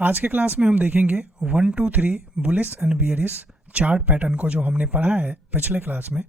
आज के क्लास में हम देखेंगे 1 2 3 bullish and bearish chart pattern को जो हमने पढ़ा है पिछले क्लास में,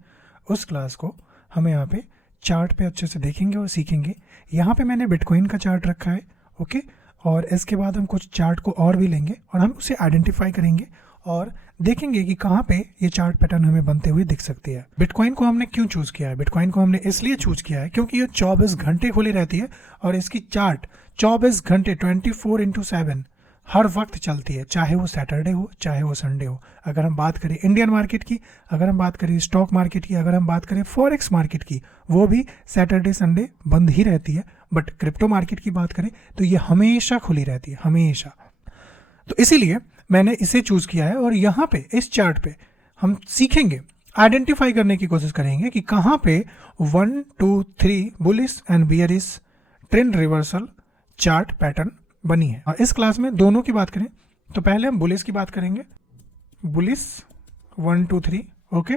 उस क्लास को हम यहाँ पे चार्ट पे अच्छे से देखेंगे और सीखेंगे। यहाँ पे मैंने बिटकॉइन का चार्ट रखा है, ओके। और इसके बाद हम कुछ चार्ट को और भी लेंगे और हम उसे आइडेंटिफाई करेंगे और देखेंगे कि कहाँ पे ये चार्ट पैटर्न हमें बनते हुए दिख सकती है। बिटकॉइन को हमने क्यों चूज़ किया है? बिटकॉइन को हमने इसलिए चूज़ किया है क्योंकि ये 24 घंटे खुली रहती है और इसकी चार्ट 24 घंटे 24/7 हर वक्त चलती है, चाहे वो सैटरडे हो चाहे वो संडे हो। अगर हम बात करें इंडियन मार्केट की, अगर हम बात करें स्टॉक मार्केट की, अगर हम बात करें फॉरेक्स मार्केट की, वो भी सैटरडे संडे बंद ही रहती है। बट क्रिप्टो मार्केट की बात करें तो ये हमेशा खुली रहती है, हमेशा। तो इसीलिए मैंने इसे चूज़ किया है और यहाँ पे इस चार्ट पे हम सीखेंगे, आइडेंटिफाई करने की कोशिश करेंगे कि कहाँ पे 1 2 3 bullish and bearish trend reversal chart pattern बनी है। और इस क्लास में दोनों की बात करें तो पहले हम बुलिश की बात करेंगे, बुलिश 1 2 3, ओके।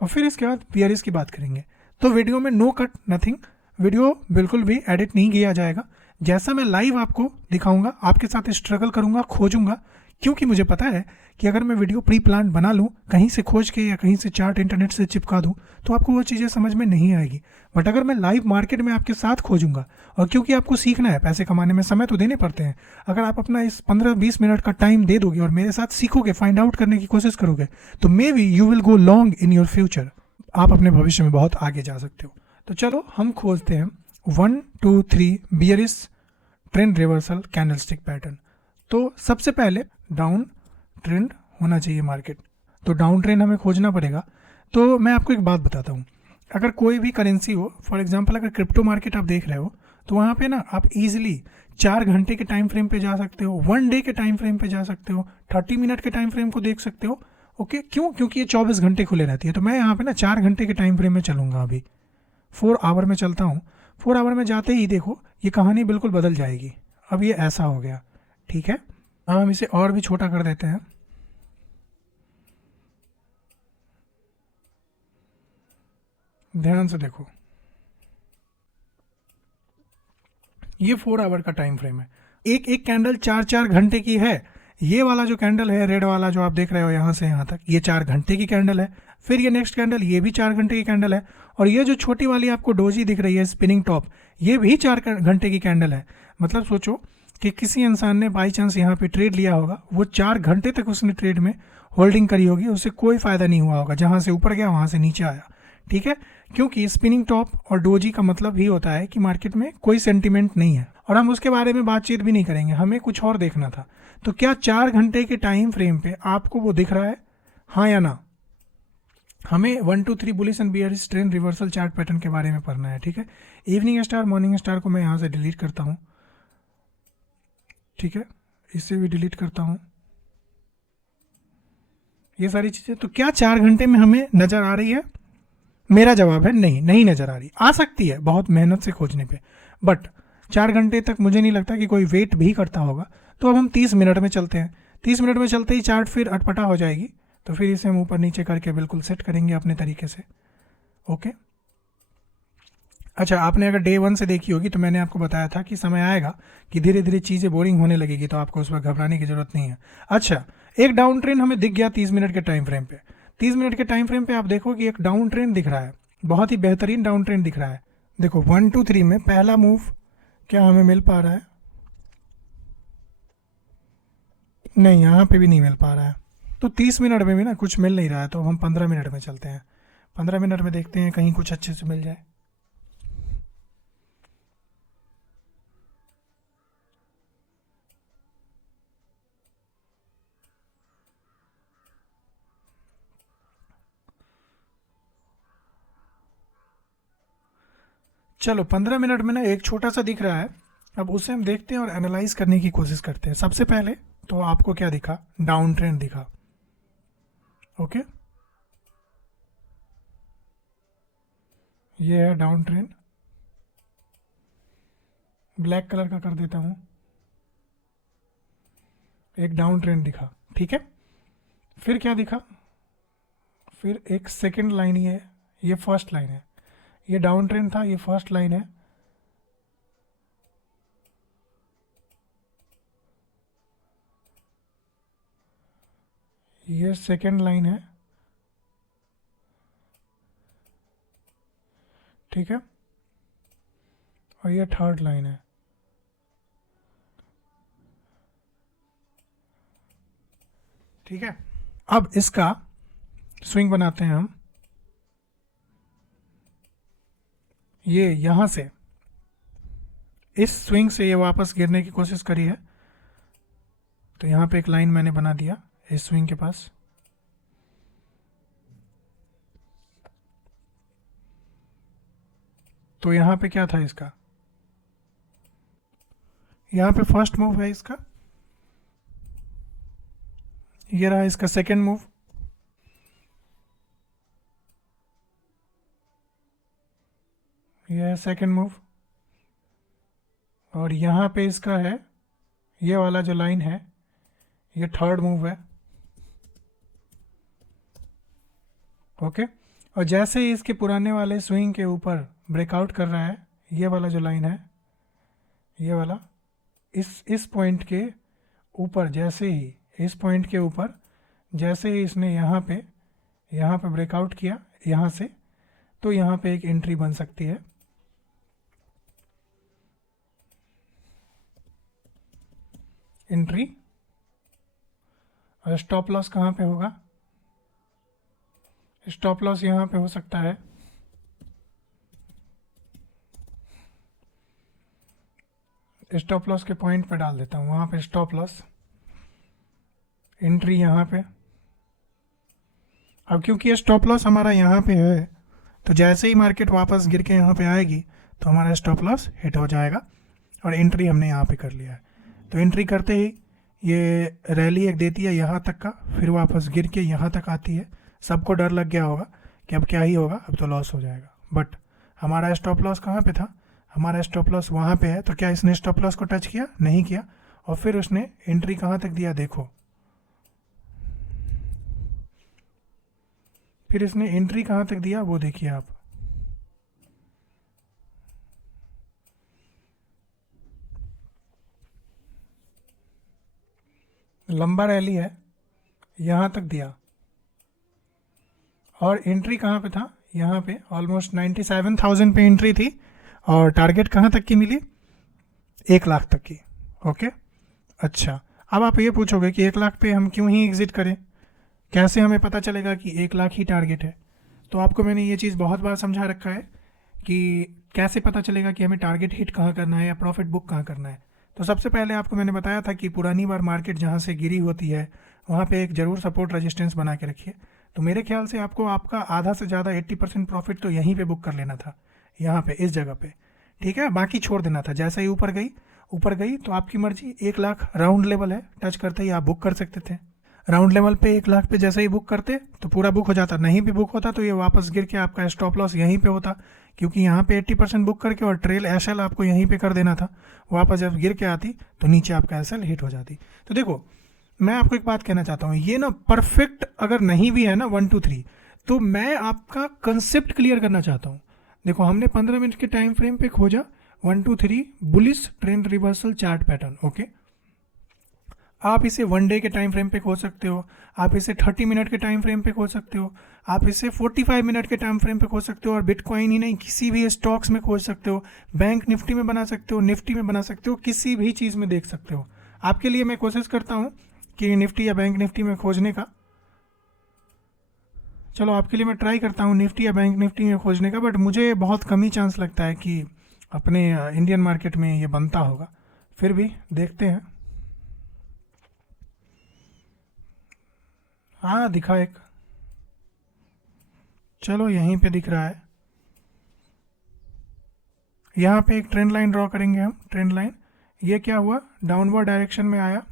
और फिर इसके बाद बियरिश की बात करेंगे। तो वीडियो में नो कट नथिंग, वीडियो बिल्कुल भी एडिट नहीं किया जाएगा। जैसा मैं लाइव आपको दिखाऊंगा, आपके साथ स्ट्रगल करूंगा, खोजूंगा, क्योंकि मुझे पता है कि अगर मैं वीडियो प्री प्लान बना लूँ कहीं से खोज के या कहीं से चार्ट इंटरनेट से चिपका दूँ तो आपको वो चीज़ें समझ में नहीं आएगी। बट अगर मैं लाइव मार्केट में आपके साथ खोजूंगा, और क्योंकि आपको सीखना है, पैसे कमाने में समय तो देने पड़ते हैं, अगर आप अपना इस 15-20 मिनट का टाइम दे दोगे और मेरे साथ सीखोगे, फाइंड आउट करने की कोशिश करोगे, तो may be you will go long in your future. आप अपने भविष्य में बहुत आगे जा सकते हो। तो चलो हम खोजते हैं 1 2 3 bearish trend reversal candlestick pattern. तो सबसे पहले डाउन ट्रेंड होना चाहिए मार्केट, तो डाउन ट्रेंड हमें खोजना पड़ेगा। तो मैं आपको एक बात बताता हूँ, अगर कोई भी करेंसी हो, फॉर एग्जांपल अगर क्रिप्टो मार्केट आप देख रहे हो, तो वहाँ पे ना आप इजीली 4 घंटे के टाइम फ्रेम पे जा सकते हो, 1 डे के टाइम फ्रेम पे जा सकते हो, 30 मिनट के टाइम फ्रेम को देख सकते हो, ओके। क्यों? क्योंकि ये 24 घंटे खुले रहती है। तो मैं यहाँ पे ना 4 घंटे के टाइम फ्रेम में चलूँगा, अभी 4 आवर में चलता हूँ। 4 आवर में जाते ही देखो ये कहानी बिल्कुल बदल जाएगी। अब ये ऐसा हो गया, ठीक है। अब हम इसे और भी छोटा कर देते हैं। ध्यान से देखो, ये 4 आवर का टाइम फ्रेम है। एक एक कैंडल 4-4 घंटे की है। ये वाला जो कैंडल है, रेड वाला जो आप देख रहे हो यहाँ से यहाँ तक, ये 4 घंटे की कैंडल है। फिर ये नेक्स्ट कैंडल, ये भी 4 घंटे की कैंडल है। और ये जो छोटी वाली आपको डोजी दिख रही है, स्पिनिंग टॉप, ये भी 4 घंटे की कैंडल है। मतलब सोचो कि किसी इंसान ने बाई चांस यहाँ पे ट्रेड लिया होगा, वो 4 घंटे तक उसने ट्रेड में होल्डिंग करी होगी, उससे कोई फ़ायदा नहीं हुआ होगा। जहाँ से ऊपर गया वहाँ से नीचे आया, ठीक है। क्योंकि स्पिनिंग टॉप और डोजी का मतलब ही होता है कि मार्केट में कोई सेंटीमेंट नहीं है और हम उसके बारे में बातचीत भी नहीं करेंगे, हमें कुछ और देखना था। तो क्या 4 घंटे के टाइम फ्रेम पे आपको वो दिख रहा है, हाँ या ना? हमें 1 2 3 bullish and bearish trend reversal chart pattern के बारे में पढ़ना है, ठीक है। इवनिंग स्टार, मॉर्निंग स्टार को मैं यहाँ से डिलीट करता हूँ, ठीक है। इससे भी डिलीट करता हूँ, ये सारी चीज़ें। तो क्या 4 घंटे में हमें नज़र आ रही है? मेरा जवाब है नहीं, नहीं नज़र आ रही। आ सकती है बहुत मेहनत से खोजने पे, बट 4 घंटे तक मुझे नहीं लगता कि कोई वेट भी करता होगा। तो अब हम 30 मिनट में चलते हैं। 30 मिनट में चलते ही चार्ट फिर अटपटा हो जाएगी, तो फिर इसे हम ऊपर नीचे करके बिल्कुल सेट करेंगे अपने तरीके से, ओके। अच्छा, आपने अगर डे 1 से देखी होगी तो मैंने आपको बताया था कि समय आएगा कि धीरे धीरे चीज़ें बोरिंग होने लगेगी, तो आपको उस वक्त घबराने की जरूरत नहीं है। अच्छा, एक डाउन ट्रेंड हमें दिख गया 30 मिनट के टाइम फ्रेम पे। 30 मिनट के टाइम फ्रेम पे आप देखो कि एक डाउन ट्रेंड दिख रहा है, बहुत ही बेहतरीन डाउन ट्रेंड दिख रहा है। देखो 1 2 3 में पहला मूव क्या हमें मिल पा रहा है? नहीं, यहाँ पे भी नहीं मिल पा रहा है। तो 30 मिनट में भी ना कुछ मिल नहीं रहा है, तो हम 15 मिनट में चलते हैं। 15 मिनट में देखते हैं कहीं कुछ अच्छे से मिल जाए। चलो 15 मिनट में ना एक छोटा सा दिख रहा है। अब उसे हम देखते हैं और एनालाइज करने की कोशिश करते हैं। सबसे पहले तो आपको क्या दिखा? डाउन ट्रेंड दिखा, ओके। ये है डाउन ट्रेंड, ब्लैक कलर का कर देता हूँ। एक डाउन ट्रेंड दिखा, ठीक है। फिर क्या दिखा? फिर एक सेकंड लाइन ही है, ये फर्स्ट लाइन है। ये डाउन ट्रेंड था, ये फर्स्ट लाइन है। ये सेकेंड लाइन है, ठीक है, और ये थर्ड लाइन है। ठीक है, अब इसका स्विंग बनाते हैं हम। ये यहां से इस स्विंग से ये वापस गिरने की कोशिश करी है, तो यहां पे एक लाइन मैंने बना दिया इस स्विंग के पास। तो यहां पे क्या था इसका, यहां पे फर्स्ट मूव है इसका, ये रहा इसका सेकेंड मूव, ये है सेकेंड मूव, और यहाँ पे इसका है ये वाला जो लाइन है, ये थर्ड मूव है। ओके, और जैसे ही इसके पुराने वाले स्विंग के ऊपर ब्रेकआउट कर रहा है, ये वाला जो लाइन है, ये वाला, इस पॉइंट के ऊपर जैसे ही, इस पॉइंट के ऊपर जैसे ही इसने यहाँ पे ब्रेकआउट किया यहाँ से, तो यहाँ पे एक एंट्री बन सकती है। एंट्री, और स्टॉप लॉस कहाँ पे होगा, स्टॉप लॉस यहाँ पे हो सकता है। स्टॉप लॉस के पॉइंट पे डाल देता हूँ, वहाँ पे स्टॉप लॉस, एंट्री यहाँ पे। अब क्योंकि ये स्टॉप लॉस हमारा यहाँ पे है, तो जैसे ही मार्केट वापस गिर के यहाँ पे आएगी तो हमारा स्टॉप लॉस हिट हो जाएगा, और एंट्री हमने यहाँ पे कर लिया है। तो एंट्री करते ही ये रैली एक देती है यहाँ तक का, फिर वापस गिर के यहाँ तक आती है। सबको डर लग गया होगा कि अब क्या ही होगा, अब तो लॉस हो जाएगा, बट हमारा स्टॉप लॉस कहाँ पे था, हमारा स्टॉप लॉस वहाँ पे है। तो क्या इसने स्टॉप लॉस को टच किया, नहीं किया, और फिर उसने एंट्री कहाँ तक दिया, देखो, फिर इसने एंट्री कहाँ तक दिया वो देखिए आप। लंबा रैली है, यहाँ तक दिया, और एंट्री कहाँ पे था, यहाँ पे ऑलमोस्ट 97,000 पे एंट्री थी, और टारगेट कहाँ तक की मिली, 1 लाख तक की। ओके, अच्छा, अब आप ये पूछोगे कि 1 लाख पे हम क्यों ही एग्जिट करें, कैसे हमें पता चलेगा कि 1 लाख ही टारगेट है। तो आपको मैंने ये चीज़ बहुत बार समझा रखा है कि कैसे पता चलेगा कि हमें टारगेट हिट कहाँ करना है या प्रॉफिट बुक कहाँ करना है। तो सबसे पहले आपको मैंने बताया था कि पुरानी बार मार्केट जहाँ से गिरी होती है वहाँ पे एक ज़रूर सपोर्ट रेजिस्टेंस बना के रखिए। तो मेरे ख्याल से आपको आपका आधा से ज़्यादा 80% प्रॉफिट तो यहीं पे बुक कर लेना था, यहाँ पे इस जगह पे, ठीक है, बाकी छोड़ देना था। जैसे ही ऊपर गई तो आपकी मर्जी, 1 लाख राउंड लेवल है, टच करते ही आप बुक कर सकते थे। राउंड लेवल पे 1 लाख पे जैसे ही बुक करते तो पूरा बुक हो जाता, नहीं भी बुक होता तो ये वापस गिर के आपका स्टॉप लॉस यहीं पे होता, क्योंकि यहाँ पे 80% बुक करके और ट्रेल एसएल आपको यहीं पे कर देना था। वापस जब गिर के आती तो नीचे आपका एसएल हिट हो जाती। तो देखो, मैं आपको एक बात कहना चाहता हूँ, ये ना परफेक्ट अगर नहीं भी है ना 1 2 3, तो मैं आपका कंसेप्ट क्लियर करना चाहता हूँ। देखो, हमने 15 मिनट के टाइम फ्रेम पे खोजा 1 2 3 bullish trend reversal chart pattern. Okay, आप इसे 1 डे के टाइम फ्रेम पे खोज सकते हो, आप इसे 30 मिनट के टाइम फ्रेम पे खोज सकते हो, आप इसे 45 मिनट के टाइम फ्रेम पे खोज सकते हो, और बिटकॉइन ही नहीं किसी भी स्टॉक्स में खोज सकते हो, बैंक निफ्टी में बना सकते हो, निफ्टी में बना सकते हो, किसी भी चीज़ में देख सकते हो। आपके लिए मैं कोशिश करता हूँ कि निफ्टी या बैंक निफ्टी में खोजने का, चलो आपके लिए मैं ट्राई करता हूँ निफ्टी या बैंक निफ्टी में खोजने का, बट मुझे बहुत कम ही चांस लगता है कि अपने इंडियन मार्केट में ये बनता होगा। फिर भी देखते हैं। हाँ, दिखा एक, चलो यहीं पे दिख रहा है। यहाँ पे एक ट्रेंड लाइन ड्रॉ करेंगे हम, ट्रेंड लाइन। ये क्या हुआ, डाउनवर्ड डायरेक्शन में आया,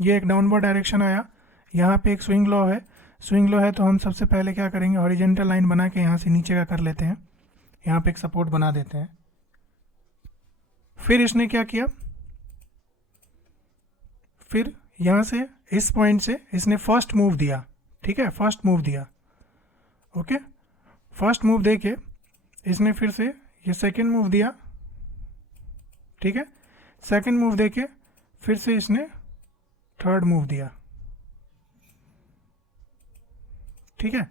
ये एक डाउनवर्ड डायरेक्शन आया, यहाँ पे एक स्विंग लो है, स्विंग लो है तो हम सबसे पहले क्या करेंगे, हॉरिजेंटल लाइन बना के यहाँ से नीचे का कर लेते हैं, यहाँ पे एक सपोर्ट बना देते हैं। फिर इसने क्या किया, फिर यहाँ से इस पॉइंट से इसने फर्स्ट मूव दिया, ठीक है, फर्स्ट मूव दिया। ओके, फर्स्ट मूव दे के इसने फिर से ये सेकेंड मूव दिया, ठीक है, सेकेंड मूव दे के फिर से इसने थर्ड मूव दिया। ठीक है,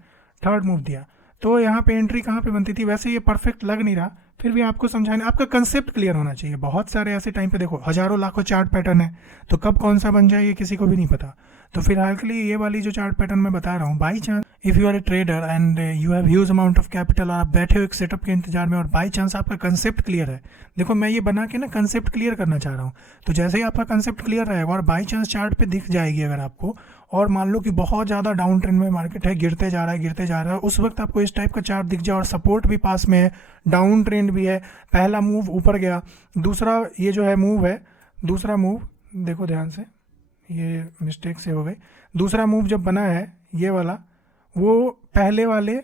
थर्ड मूव दिया, तो यहाँ पे एंट्री कहाँ पे बनती थी, वैसे ये परफेक्ट लग नहीं रहा, फिर भी आपको समझाने, आपका कंसेप्ट क्लियर होना चाहिए। बहुत सारे ऐसे टाइम पे देखो हजारों लाखों चार्ट पैटर्न है, तो कब कौन सा बन जाए ये किसी को भी नहीं पता। तो फिलहाल के लिए ये वाली जो चार्ट पैटर्न मैं बता रहा हूँ, by chance if you are a trader and you have huge amount of capital, और आप बैठे हो एक सेटअप के इंतजार में, और बाई चांस आपका कंसेप्ट क्लियर है, देखो मैं ये बना के ना कंसेप्ट क्लियर करना चाह रहा हूँ, तो जैसे ही आपका कंसेप्ट क्लियर रहेगा और बाई चांस चार्ट पे दिख जाएगी अगर आपको, और मान लो कि बहुत ज़्यादा डाउन ट्रेंड में मार्केट है, गिरते जा रहा है गिरते जा रहा है, उस वक्त आपको इस टाइप का चार्ट दिख जाए और सपोर्ट भी पास में है, डाउन ट्रेंड भी है, पहला मूव ऊपर गया, दूसरा ये जो है मूव है, दूसरा मूव देखो ध्यान से, ये मिस्टेक से हो गई, दूसरा मूव जब बना है ये वाला, वो पहले वाले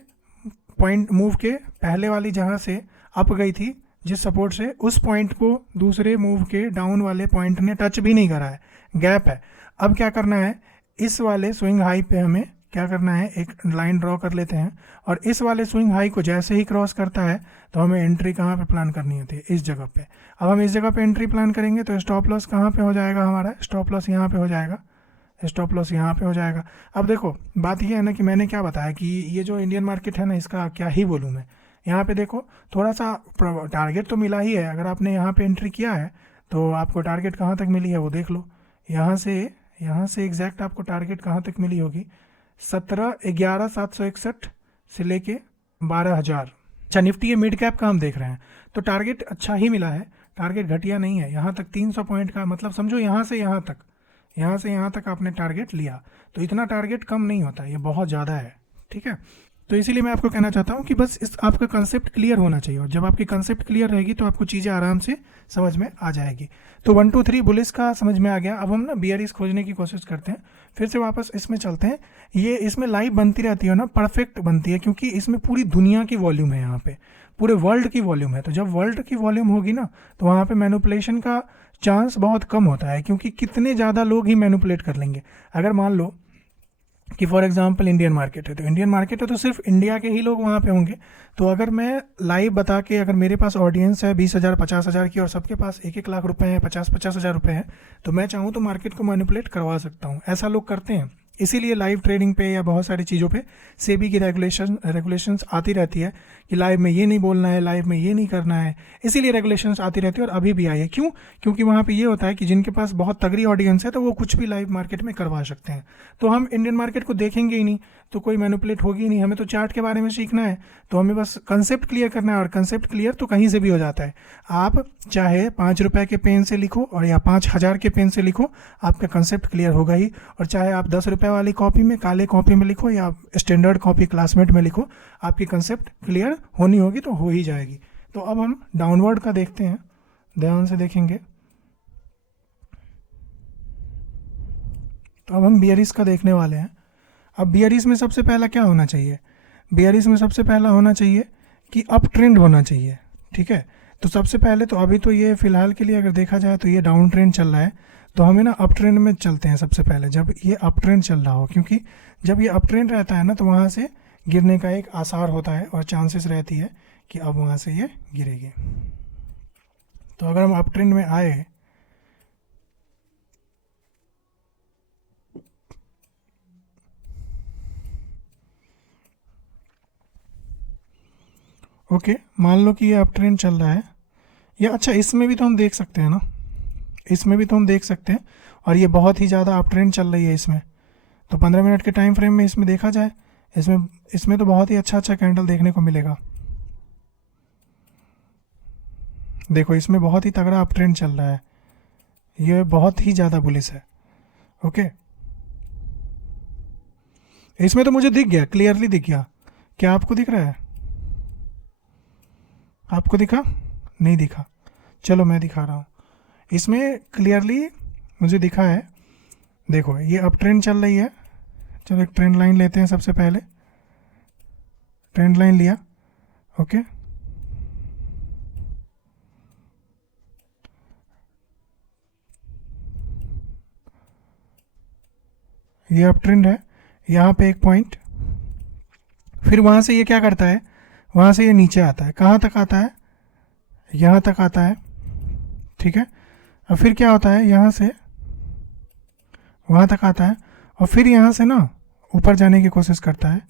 पॉइंट मूव के पहले वाली जहाँ से अप गई थी जिस सपोर्ट से, उस पॉइंट को दूसरे मूव के डाउन वाले पॉइंट ने टच भी नहीं करा है, गैप है। अब क्या करना है, इस वाले स्विंग हाई पे हमें क्या करना है, एक लाइन ड्रॉ कर लेते हैं, और इस वाले स्विंग हाई को जैसे ही क्रॉस करता है तो हमें एंट्री कहाँ पे प्लान करनी होती है, इस जगह पे। अब हम इस जगह पे एंट्री प्लान करेंगे तो स्टॉप लॉस कहाँ पे हो जाएगा हमारा, स्टॉप लॉस यहाँ पे हो जाएगा, स्टॉप लॉस यहाँ पे हो जाएगा। अब देखो बात ये है ना कि मैंने क्या बताया कि ये जो इंडियन मार्केट है ना, इसका क्या ही बोलूँ मैं, यहाँ पे देखो थोड़ा सा टारगेट तो मिला ही है, अगर आपने यहाँ पे एंट्री किया है तो आपको टारगेट कहाँ तक मिली है वो देख लो, यहाँ से एग्जैक्ट आपको टारगेट कहाँ तक मिली होगी, 11,761 से लेके 12,000। अच्छा निफ्टी ये मिड कैप का हम देख रहे हैं, तो टारगेट अच्छा ही मिला है, टारगेट घटिया नहीं है, यहाँ तक 300 पॉइंट का, मतलब समझो यहाँ से यहाँ तक आपने टारगेट लिया, तो इतना टारगेट कम नहीं होता, ये बहुत ज़्यादा है, ठीक है। तो इसीलिए मैं आपको कहना चाहता हूँ कि बस इस आपका कंसेप्ट क्लियर होना चाहिए, और जब आपकी कंसेप्ट क्लियर रहेगी तो आपको चीज़ें आराम से समझ में आ जाएगी। तो 1 2 3 बुलिस का समझ में आ गया। अब हम ना बियरिश खोजने की कोशिश करते हैं, फिर से वापस इसमें चलते हैं। ये इसमें लाइव बनती रहती है ना, परफेक्ट बनती है, क्योंकि इसमें पूरी दुनिया की वॉल्यूम है, यहाँ पे पूरे वर्ल्ड की वॉल्यूम है। तो जब वर्ल्ड की वॉल्यूम होगी ना, तो वहाँ पे मैनिपुलेशन का चांस बहुत कम होता है, क्योंकि कितने ज़्यादा लोग ही मैनिपुलेट कर लेंगे। अगर मान लो कि फॉर एग्जांपल इंडियन मार्केट है, तो इंडियन मार्केट है तो सिर्फ इंडिया के ही लोग वहाँ पे होंगे। तो अगर मैं लाइव बता के, अगर मेरे पास ऑडियंस है 20,000 50,000 की, और सबके पास 1-1 लाख रुपए हैं, 50-50 हज़ार रुपये हैं, तो मैं चाहूँ तो मार्केट को मैनिपुलेट करवा सकता हूँ। ऐसा लोग करते हैं, इसीलिए लाइव ट्रेडिंग पे या बहुत सारी चीज़ों पे सेबी की रेगुलेशंस आती रहती है कि लाइव में ये नहीं बोलना है, लाइव में ये नहीं करना है, इसीलिए रेगुलेशंस आती रहती है। और अभी भी आई है, क्यों? क्योंकि वहाँ पे ये होता है कि जिनके पास बहुत तगड़ी ऑडियंस है तो वो कुछ भी लाइव मार्केट में करवा सकते हैं। तो हम इंडियन मार्केट को देखेंगे ही नहीं, तो कोई मैनिपुलेट होगी ही नहीं। हमें तो चार्ट के बारे में सीखना है, तो हमें बस कंसेप्ट क्लियर करना है, और कंसेप्ट क्लियर तो कहीं से भी हो जाता है। आप चाहे 5 रुपये के पेन से लिखो और या 5,000 के पेन से लिखो, आपका कंसेप्ट क्लियर होगा ही। और चाहे आप 10 रुपये वाली कॉपी में, काले कॉपी में लिखो, या स्टैंडर्ड कॉपी क्लासमेट में लिखो, आपकी कंसेप्ट क्लियर होनी होगी तो हो ही जाएगी। तो अब हम डाउनवर्ड का देखते हैं, ध्यान से देखेंगे। तो अब हम बियरिश का देखने वाले हैं। अब बियरिश में सबसे पहला क्या होना चाहिए? बियरिश में सबसे पहला होना चाहिए कि अप ट्रेंड होना चाहिए, ठीक है। तो सबसे पहले तो अभी तो ये फिलहाल के लिए अगर देखा जाए तो ये डाउन ट्रेंड चल रहा है, तो हमें ना अप ट्रेंड में चलते हैं सबसे पहले, जब ये अप ट्रेंड चल रहा हो, क्योंकि जब ये अप ट्रेंड रहता है ना तो वहाँ से गिरने का एक आसार होता है और चांसेस रहती है कि अब वहाँ से ये गिरेगी। तो अगर हम अप ट्रेंड में आए, ओके, मान लो कि ये अप ट्रेंड चल रहा है, या अच्छा इसमें भी तो हम देख सकते हैं ना, इसमें भी तो हम देख सकते हैं, और ये बहुत ही ज़्यादा अप ट्रेंड चल रही है इसमें। तो 15 मिनट के टाइम फ्रेम में इसमें देखा जाए, इसमें तो बहुत ही अच्छा कैंडल देखने को मिलेगा। देखो इसमें बहुत ही तगड़ा अप ट्रेंड चल रहा है, ये बहुत ही ज़्यादा बुलिश है। ओके, इसमें तो मुझे दिख गया, क्लियरली दिख गया। क्या आपको दिख रहा है? आपको दिखा? नहीं दिखा? चलो मैं दिखा रहा हूँ। इसमें क्लियरली मुझे दिखा है, देखो ये अप ट्रेंड चल रही है। चलो एक ट्रेंड लाइन लेते हैं सबसे पहले, ट्रेंड लाइन लिया, ओके। ये अप ट्रेंड है, यहाँ पे एक पॉइंट, फिर वहाँ से ये क्या करता है, वहाँ से ये नीचे आता है, कहाँ तक आता है? यहाँ तक आता है, ठीक है। और फिर क्या होता है, यहाँ से वहाँ तक आता है, और फिर यहाँ से ना ऊपर जाने की कोशिश करता है,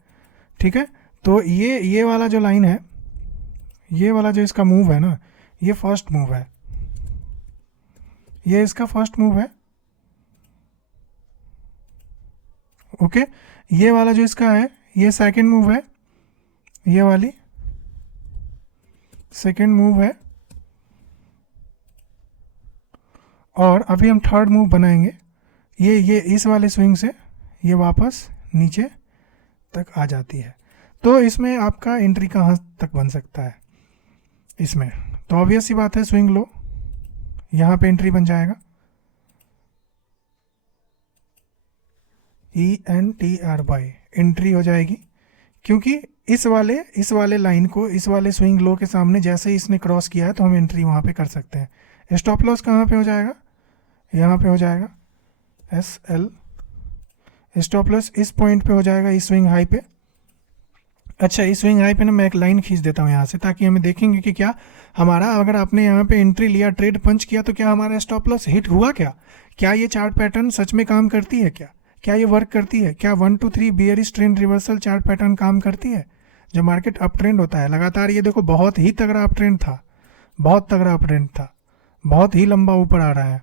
ठीक है। तो ये वाला जो लाइन है, ये वाला जो इसका मूव है ना, ये फर्स्ट मूव है, ये इसका फर्स्ट मूव है। ओके, ये वाला जो इसका है ये सेकंड मूव है, ये वाली सेकंड मूव है। और अभी हम थर्ड मूव बनाएंगे। ये इस वाले स्विंग से ये वापस नीचे तक आ जाती है। तो इसमें आपका एंट्री कहाँ तक बन सकता है इसमें? तो ऑब्वियस सी बात है, स्विंग लो, यहाँ पे एंट्री बन जाएगा, ENTRY एंट्री हो जाएगी। क्योंकि इस वाले लाइन को इस वाले स्विंग लो के सामने जैसे ही इसने क्रॉस किया है तो हम एंट्री वहाँ पे कर सकते हैं। स्टॉप लॉस कहाँ पे हो जाएगा? यहाँ पे हो जाएगा SL। स्टॉप लॉस इस पॉइंट पे हो जाएगा, इस स्विंग हाई पे। अच्छा, इस स्विंग हाई पे ना मैं एक लाइन खींच देता हूँ यहाँ से, ताकि हमें देखेंगे कि क्या हमारा, अगर आपने यहाँ पे एंट्री लिया, ट्रेड पंच किया, तो क्या हमारा स्टॉप लॉस हिट हुआ? क्या ये चार्ट पैटर्न सच में काम करती है? क्या ये वर्क करती है? क्या 1 2 3 bearish trend reversal chart pattern काम करती है? जब मार्केट अप ट्रेंड होता है लगातार, ये देखो बहुत ही तगड़ा अप ट्रेंड था, बहुत तगड़ा अप ट्रेंड था, बहुत ही लंबा ऊपर आ रहा है।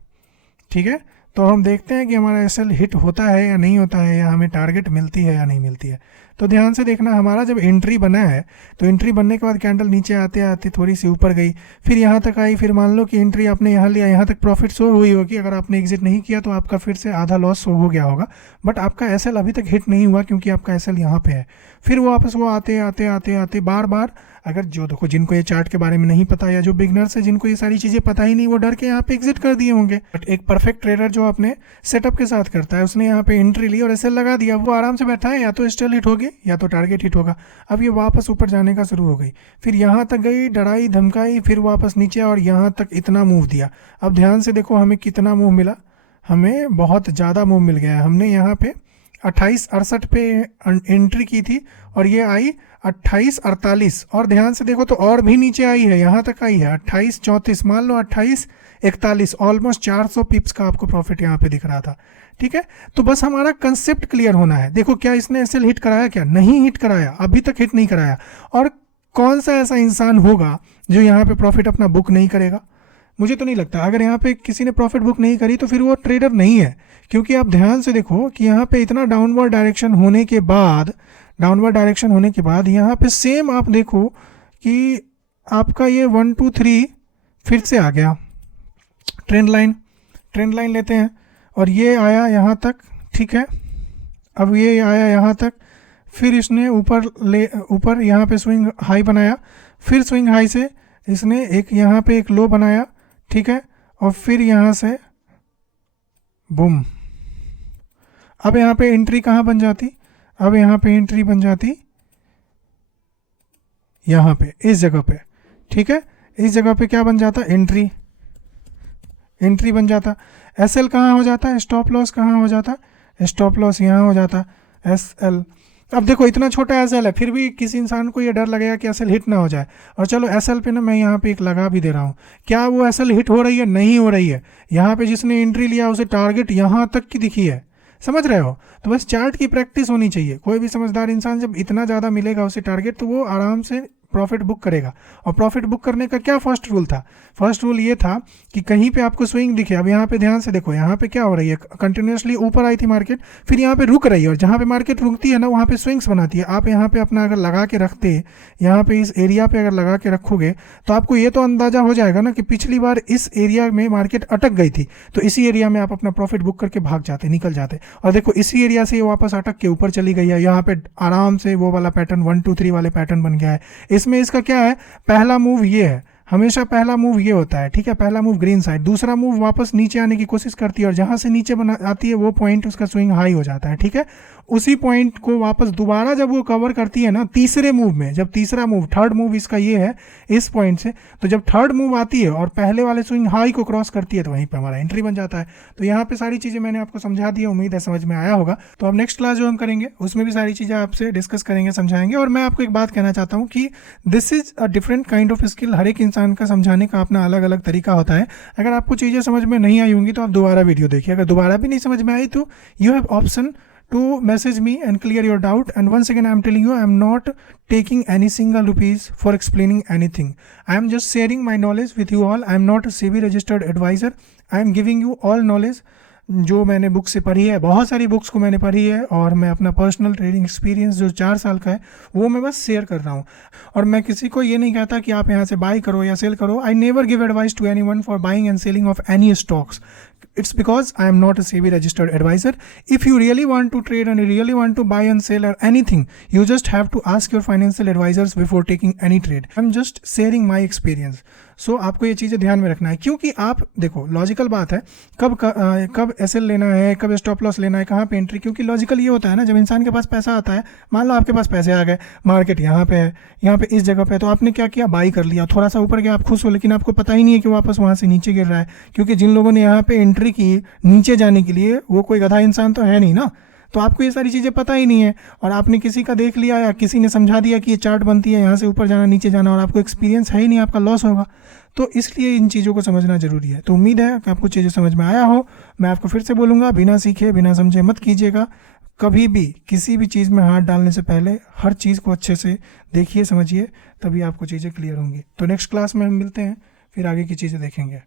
ठीक है, तो हम देखते हैं कि हमारा SL हिट होता है या नहीं होता है, या हमें टारगेट मिलती है या नहीं मिलती है। तो ध्यान से देखना, हमारा जब एंट्री बना है तो एंट्री बनने के बाद कैंडल नीचे आते आते थोड़ी सी ऊपर गई, फिर यहाँ तक आई, फिर मान लो कि एंट्री आपने यहाँ लिया, यहाँ तक प्रॉफिट शो हुई होगी। अगर आपने एग्जिट नहीं किया तो आपका फिर से आधा लॉस शो हो गया होगा, बट आपका SL अभी तक हिट नहीं हुआ क्योंकि आपका SL यहाँ पे है। फिर वो वापस वो आते आते आते आते बार बार, अगर जो देखो जिनको ये चार्ट के बारे में नहीं पता, या जो बिगनर्स है जिनको ये सारी चीज़ें पता ही नहीं, वो डर के यहाँ पे एग्जिट कर दिए होंगे। बट एक परफेक्ट ट्रेडर जो अपने सेटअप के साथ करता है, उसने यहाँ पे एंट्री ली और SL लगा दिया, वो आराम से बैठा है, या तो स्टिल हिट होगी या तो टारगेट हिट होगा। अब ये वापस ऊपर जाने का शुरू हो गई, फिर यहाँ तक गई, डराई धमकाई, फिर वापस नीचे और यहाँ तक इतना मूव दिया। अब ध्यान से देखो हमें कितना मूव मिला, हमें बहुत ज़्यादा मूव मिल गया है। हमने यहाँ पे 28.68 पे एंट्री की थी और ये आई 28.48, और ध्यान से देखो तो और भी नीचे आई है, यहाँ तक आई है 28.34, मान लो 28.41, ऑलमोस्ट 400 पिप्स का आपको प्रॉफिट यहाँ पे दिख रहा था। ठीक है, तो बस हमारा कंसेप्ट क्लियर होना है। देखो क्या इसने SL हिट कराया? क्या नहीं हिट कराया, अभी तक हिट नहीं कराया। और कौन सा ऐसा इंसान होगा जो यहाँ पे प्रॉफिट अपना बुक नहीं करेगा? मुझे तो नहीं लगता। अगर यहाँ पे किसी ने प्रॉफिट बुक नहीं करी तो फिर वो ट्रेडर नहीं है, क्योंकि आप ध्यान से देखो कि यहाँ पे इतना डाउनवर्ड डायरेक्शन होने के बाद यहाँ पे सेम आप देखो कि आपका ये 1 2 3 फिर से आ गया। ट्रेंड लाइन लेते हैं और ये आया यहाँ तक। ठीक है, अब ये आया यहाँ तक, फिर इसने ऊपर यहाँ पे स्विंग हाई बनाया, फिर स्विंग हाई से इसने एक यहाँ पे एक लो बनाया। ठीक है, और फिर यहाँ से बूम। अब यहाँ पे एंट्री कहाँ बन जाती? अब यहाँ पे एंट्री बन जाती यहाँ पे, इस जगह पे। ठीक है, इस जगह पे क्या बन जाता? एंट्री बन जाता। SL कहाँ हो जाता? स्टॉप लॉस कहाँ हो जाता? स्टॉप लॉस यहाँ हो जाता, SL। अब देखो इतना छोटा SL है, फिर भी किसी इंसान को ये डर लगेगा कि SL हिट ना हो जाए। और चलो SL पे ना मैं यहाँ पे एक लगा भी दे रहा हूँ, क्या वो SL हिट हो रही है? नहीं हो रही है। यहाँ पे जिसने एंट्री लिया उसे टारगेट यहाँ तक की दिखी है, समझ रहे हो? तो बस चार्ट की प्रैक्टिस होनी चाहिए। कोई भी समझदार इंसान जब इतना ज़्यादा मिलेगा उसे टारगेट, तो वो आराम से प्रॉफिट बुक करेगा। और प्रॉफिट बुक करने का क्या फर्स्ट रूल था? फर्स्ट रूल ये था कि कहीं पे आपको स्विंग दिखे। अब यहाँ पे ध्यान से देखो, यहाँ पे क्या हो रही है, कंटिन्यूसली ऊपर आई थी मार्केट, फिर यहाँ पे रुक रही है, और जहाँ पे मार्केट रुकती है ना वहाँ पे स्विंग्स बनाती है। आप यहाँ पे अपना अगर लगा के रखते, यहाँ पे इस एरिया पे अगर लगा के रखोगे तो आपको ये तो अंदाजा हो जाएगा ना कि पिछली बार इस एरिया में मार्केट अटक गई थी, तो इसी एरिया में आप अपना प्रॉफिट बुक करके भाग जाते, निकल जाते। और देखो इसी एरिया से ये वापस अटक के ऊपर चली गई है, यहाँ पे आराम से वो वाला पैटर्न 1 2 3 वाले पैटर्न बन गया है। इसमें इसका क्या है, पहला मूव ये है, हमेशा पहला मूव ये होता है। ठीक है, पहला मूव ग्रीन साइड, दूसरा मूव वापस नीचे आने की कोशिश करती है, और जहां से नीचे बना आती है वो पॉइंट उसका स्विंग हाई हो जाता है। ठीक है, उसी पॉइंट को वापस दोबारा जब वो कवर करती है ना तीसरे मूव में, जब तीसरा मूव, थर्ड मूव इसका ये है इस पॉइंट से, तो जब थर्ड मूव आती है और पहले वाले स्विंग हाई को क्रॉस करती है तो वहीं पे हमारा एंट्री बन जाता है। तो यहाँ पे सारी चीज़ें मैंने आपको समझा दी है, उम्मीद है समझ में आया होगा। तो अब नेक्स्ट क्लास जो हम करेंगे उसमें भी सारी चीज़ें आपसे डिस्कस करेंगे, समझाएंगे। और मैं आपको एक बात कहना चाहता हूँ कि this is a different kind of skill. हर एक इंसान का समझाने का अपना अलग अलग तरीका होता है। अगर आपको चीज़ें समझ में नहीं आई होंगी तो आप दोबारा वीडियो देखिए, अगर दोबारा भी नहीं समझ में आई तो you have option to message me and clear your doubt. And once again, I am telling you, I am not taking any single rupees for explaining anything. I am just sharing my knowledge with you all. I am not a SEBI registered advisor. I am giving you all knowledge जो मैंने book से पढ़ी है, बहुत सारी books को मैंने पढ़ी है, और मैं अपना पर्सनल ट्रेडिंग एक्सपीरियंस जो 4 साल का है वो मैं बस शेयर कर रहा हूँ। और मैं किसी को ये नहीं कहता कि आप यहाँ से बाई करो या सेल करो। I never give advice to anyone for buying and selling of any stocks. It's because I am not a SEBI registered advisor. If you really want to trade and you really want to buy and sell or anything, you just have to ask your financial advisors before taking any trade. I'm just sharing my experience. So आपको ये चीज़ें ध्यान में रखना है, क्योंकि आप देखो लॉजिकल बात है, कब एसएल लेना है, कब स्टॉप लॉस लेना है, कहाँ पे एंट्री, क्योंकि लॉजिकल ये होता है ना, जब इंसान के पास पैसा आता है, मान लो आपके पास पैसे आ गए, मार्केट यहाँ पे है, यहाँ पे इस जगह पे है, तो आपने क्या किया, बाई कर लिया, थोड़ा सा ऊपर गया, आप खुश हो, लेकिन आपको पता ही नहीं है कि वापस वहाँ से नीचे गिर रहा है, क्योंकि जिन लोगों ने यहाँ पे एंट्री की नीचे जाने के लिए, वो कोई गधा इंसान तो है नहीं ना, तो आपको ये सारी चीज़ें पता ही नहीं है, और आपने किसी का देख लिया या किसी ने समझा दिया कि ये चार्ट बनती है, यहाँ से ऊपर जाना नीचे जाना, और आपको एक्सपीरियंस है ही नहीं, आपका लॉस होगा। तो इसलिए इन चीज़ों को समझना ज़रूरी है। तो उम्मीद है कि आपको चीज़ें समझ में आया हो। मैं आपको फिर से बोलूँगा, बिना सीखे बिना समझे मत कीजिएगा। कभी भी किसी भी चीज़ में हाथ डालने से पहले हर चीज़ को अच्छे से देखिए, समझिए, तभी आपको चीज़ें क्लियर होंगी। तो नेक्स्ट क्लास में हम मिलते हैं, फिर आगे की चीज़ें देखेंगे।